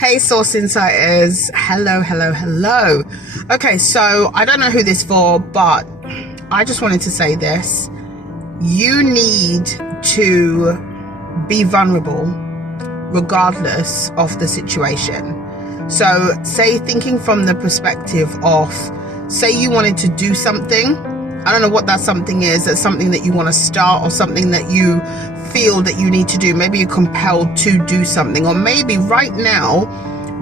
Hey Source Insiders, hello. Okay, so I don't know who this for, but I just wanted to say this. You need to be vulnerable regardless of the situation. So say, thinking from the perspective of, say you wanted to do something. I don't know what that something is. That's something that you want to start, or something that you feel that you need to do. Maybe you're compelled to do something, or maybe right now,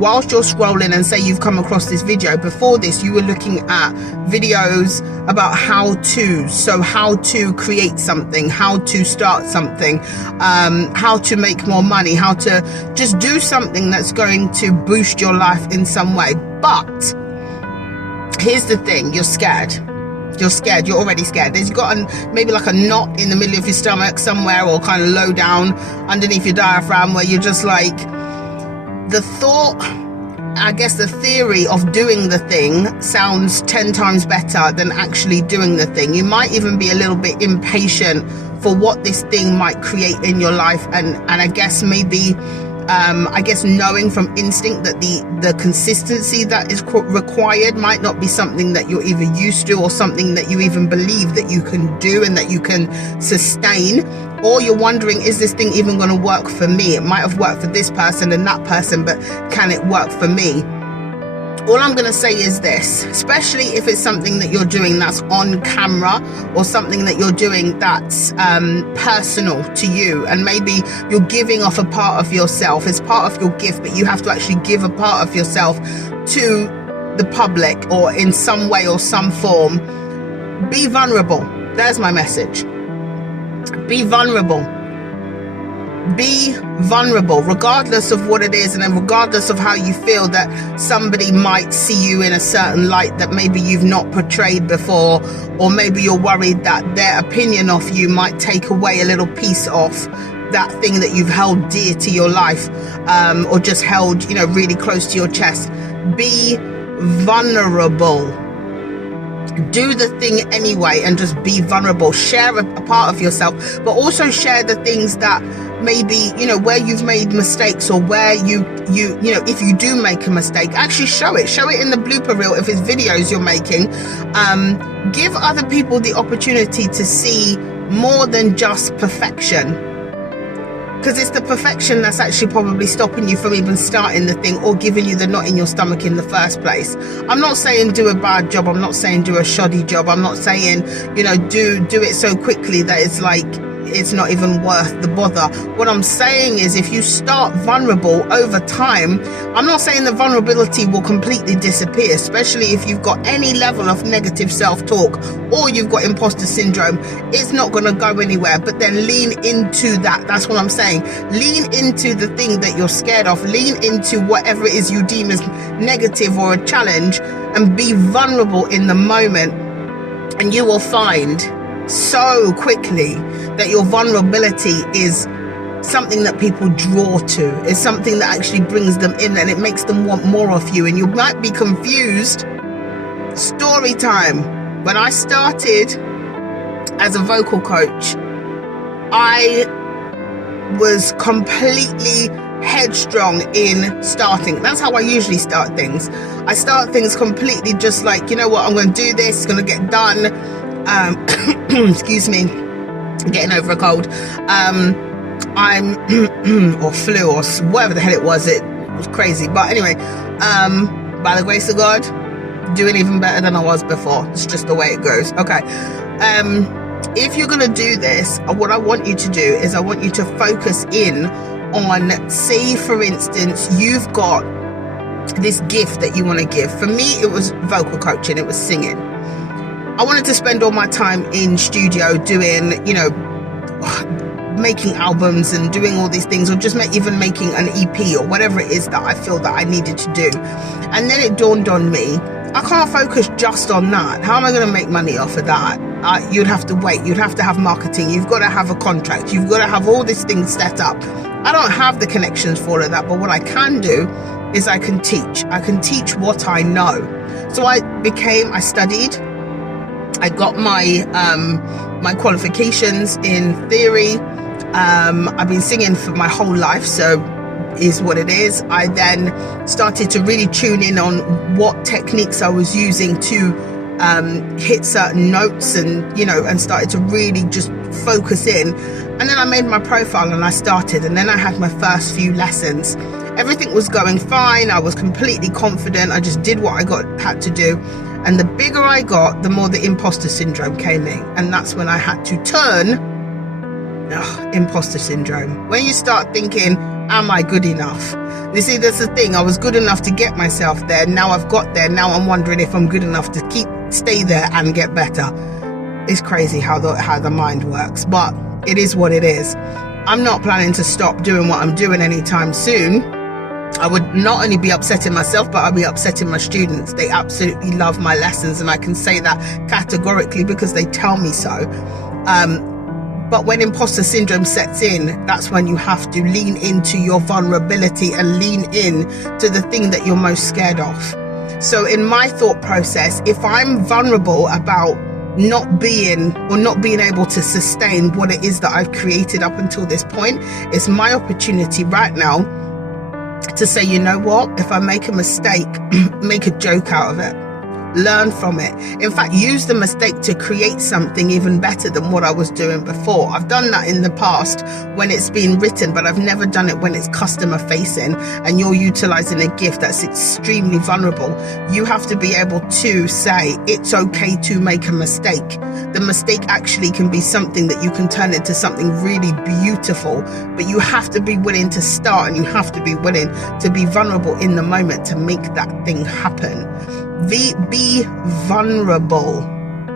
whilst you're scrolling, and say you've come across this video, before this you were looking at videos about how to create something, how to start something, how to make more money, how to just do something that's going to boost your life in some way. But here's the thing, you're scared. You're already scared. You've got maybe like a knot in the middle of your stomach somewhere, or kind of low down underneath your diaphragm, where you're just like, the thought, I guess the theory of doing the thing sounds 10 times better than actually doing the thing. You might even be a little bit impatient for what this thing might create in your life, and I guess maybe knowing from instinct that the consistency that is required might not be something that you're either used to, or something that you even believe that you can do and that you can sustain. Or you're wondering, is this thing even going to work for me? It might have worked for this person and that person, but can it work for me? All I'm going to say is this, especially if it's something that you're doing that's on camera, or something that you're doing that's personal to you, and maybe you're giving off a part of yourself. It's part of your gift, but you have to actually give a part of yourself to the public, or in some way or some form. Be vulnerable. There's my message. Be vulnerable. Be vulnerable, regardless of what it is, and then regardless of how you feel that somebody might see you in a certain light that maybe you've not portrayed before, or maybe you're worried that their opinion of you might take away a little piece of that thing that you've held dear to your life, or just held, really close to your chest. Be vulnerable. Do the thing anyway, and just be vulnerable. Share a part of yourself, but also share the things that maybe, where you've made mistakes, or where you if you do make a mistake, actually show it in the blooper reel. If it's videos you're making, give other people the opportunity to see more than just perfection. Because it's the perfection that's actually probably stopping you from even starting the thing, or giving you the knot in your stomach in the first place. I'm not saying do a bad job. I'm not saying do a shoddy job. I'm not saying, do it so quickly that it's like, it's not even worth the bother. What I'm saying is, if you start vulnerable over time, I'm not saying the vulnerability will completely disappear, especially if you've got any level of negative self-talk, or you've got imposter syndrome. It's not going to go anywhere. But then lean into that. That's what I'm saying. Lean into the thing that you're scared of. Lean into whatever it is you deem as negative or a challenge, and be vulnerable in the moment. And you will find so quickly that your vulnerability is something that people draw to. It's something that actually brings them in, and it makes them want more of you. And you might be confused. Story time. When I started as a vocal coach, I was completely headstrong in starting. That's how I usually start things. I start things completely just like, I'm going to do this, it's going to get done. Excuse me, getting over a cold. Or flu, or whatever the hell it was. It was crazy. But anyway, by the grace of God, doing even better than I was before. It's just the way it goes. Okay. If you're going to do this, what I want you to do is, I want you to focus in on, say, for instance, you've got this gift that you want to give. For me, it was vocal coaching. It was singing. I wanted to spend all my time in studio doing, making albums and doing all these things, or just even making an EP, or whatever it is that I feel that I needed to do. And then it dawned on me, I can't focus just on that. How am I going to make money off of that? You'd have to wait. You'd have to have marketing. You've got to have a contract. You've got to have all these things set up. I don't have the connections for all of that, but what I can do is I can teach. I can teach what I know. So I studied. I got my my qualifications in theory. I've been singing for my whole life, so is what it is. I then started to really tune in on what techniques I was using to hit certain notes, and and started to really just focus in. And then I made my profile and I started, and then I had my first few lessons. Everything was going fine. I was completely confident. I just did what I had to do. And the bigger I got, the more the imposter syndrome came in. And that's when I had to turn. Imposter syndrome. When you start thinking, am I good enough? You see, that's the thing. I was good enough to get myself there. Now I've got there. Now I'm wondering if I'm good enough to stay there and get better. It's crazy how the mind works, but it is what it is. I'm not planning to stop doing what I'm doing anytime soon. I would not only be upsetting myself, but I'll be upsetting my students. They absolutely love my lessons, and I can say that categorically because they tell me so. But when imposter syndrome sets in, that's when you have to lean into your vulnerability and lean in to the thing that you're most scared of. So in my thought process, if I'm vulnerable about not being able to sustain what it is that I've created up until this point, it's my opportunity right now to say, you know what, if I make a mistake, make a joke out of it. Learn from it. In fact, use the mistake to create something even better than what I was doing before. I've done that in the past when it's been written, but I've never done it when it's customer facing and you're utilizing a gift that's extremely vulnerable. You have to be able to say it's okay to make a mistake. The mistake actually can be something that you can turn into something really beautiful, but you have to be willing to start, and you have to be willing to be vulnerable in the moment to make that thing happen. Be vulnerable.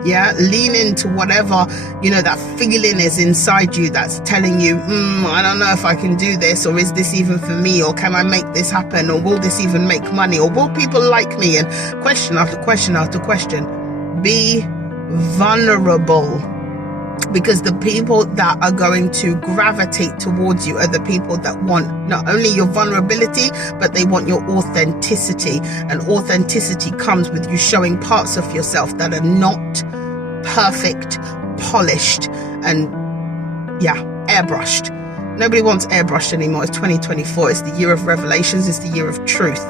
Lean into whatever that feeling is inside you that's telling you, I don't know if I can do this, or is this even for me, or can I make this happen, or will this even make money, or will people like me? And question after question after question. Be vulnerable, because the people that are going to gravitate towards you are the people that want not only your vulnerability, but they want your authenticity. And authenticity comes with you showing parts of yourself that are not perfect, polished, and airbrushed. Nobody wants airbrushed anymore. It's 2024. It's the year of revelations. It's the year of truth.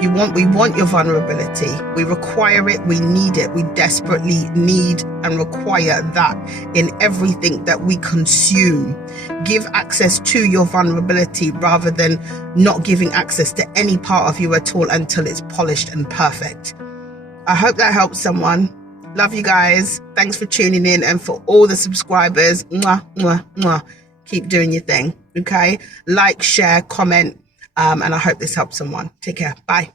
We want your vulnerability. We require it. We need it. We desperately need and require that in everything that we consume. Give access to your vulnerability rather than not giving access to any part of you at all until it's polished and perfect. I hope that helps someone. Love you guys. Thanks for tuning in, and for all the subscribers. Mwah, mwah, mwah. Keep doing your thing. Okay? Like, share, comment. And I hope this helps someone. Take care. Bye.